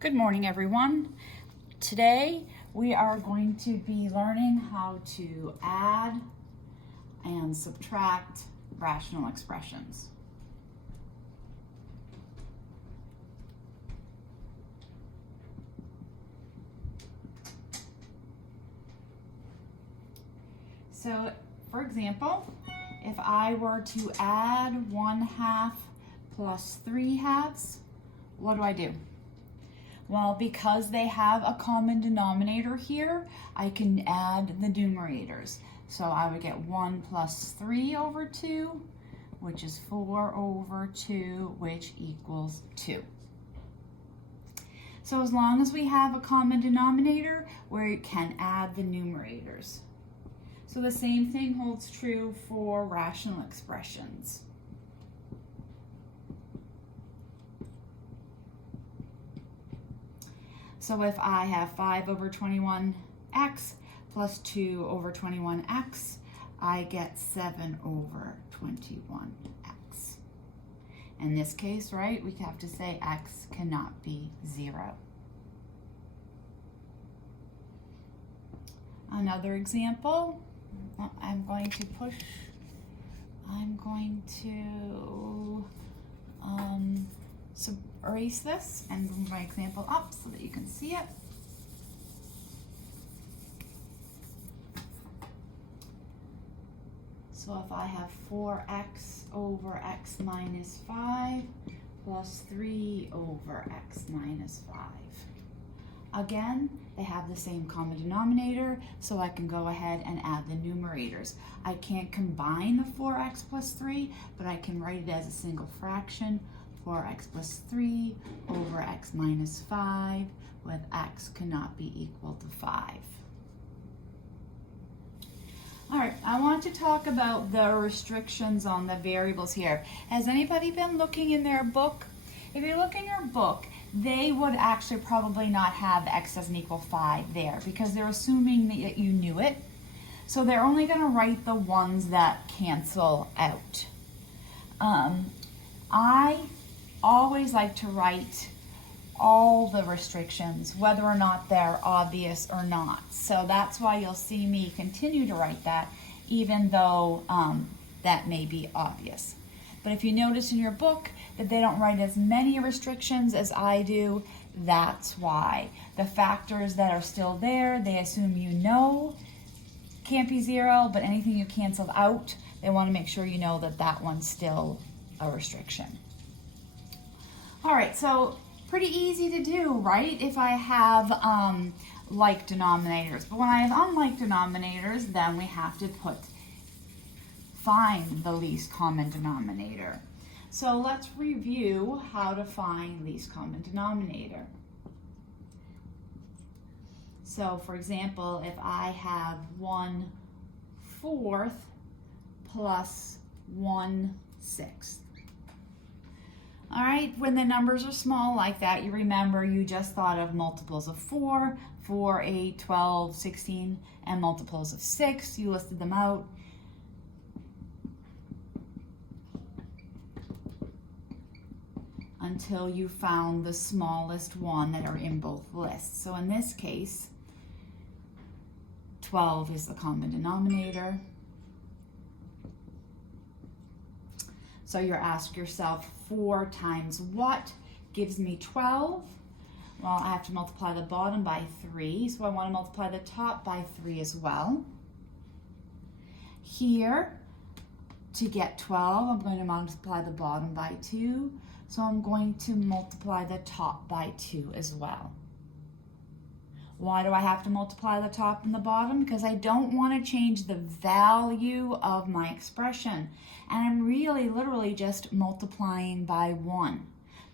Good morning, everyone. Today we are going to be learning how to add and subtract rational expressions. So, for example, if I were to add 1/2 plus 3/2, what do? Well, because they have a common denominator here, I can add the numerators. So I would get 1 plus 3 over 2, which is 4 over 2, which equals 2. So as long as we have a common denominator, we can add the numerators. So the same thing holds true for rational expressions. So if I have 5 over 21x plus 2 over 21x, I get 7 over 21x. In this case, right, we have to say x cannot be 0. Another example, I'm going to erase this and move my example up so that you can see it. So if I have 4x over x minus 5 plus 3 over x minus 5. Again, they have the same common denominator, so I can go ahead and add the numerators. I can't combine the 4x plus 3, but I can write it as a single fraction. 4x plus 3 over x minus 5, with x cannot be equal to 5. All right, I want to talk about the restrictions on the variables here. Has anybody been looking in their book? If you look in your book, they would actually probably not have x doesn't equal 5 there because they're assuming that you knew it. So they're only going to write the ones that cancel out. I always like to write all the restrictions, whether or not they're obvious or not. So that's why you'll see me continue to write that, even though that may be obvious. But if you notice in your book that they don't write as many restrictions as I do, that's why. The factors that are still there, they assume you know can't be 0, but anything you canceled out, they want to make sure you know that that one's still a restriction. All right, so pretty easy to do, right? If I have like denominators. But when I have unlike denominators, then we have to find the least common denominator. So let's review how to find least common denominator. So for example, if I have 1/4 plus 1/6. All right, when the numbers are small like that, you remember you just thought of multiples of 4, 8, 12, 16, and multiples of 6. You listed them out. Until you found the smallest one that are in both lists. So in this case, 12 is the common denominator. So you ask yourself, 4 times what gives me 12? Well, I have to multiply the bottom by 3, so I want to multiply the top by 3 as well. Here, to get 12, I'm going to multiply the bottom by 2, so I'm going to multiply the top by 2 as well. Why do I have to multiply the top and the bottom? Because I don't want to change the value of my expression. And I'm really literally just multiplying by 1.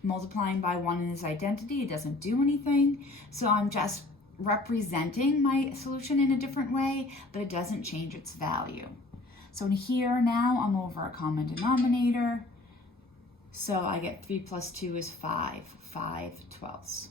Multiplying by 1 in this identity, it doesn't do anything. So I'm just representing my solution in a different way, but it doesn't change its value. So in here now, I'm over a common denominator. So I get 3 plus 2 is 5, 5/12.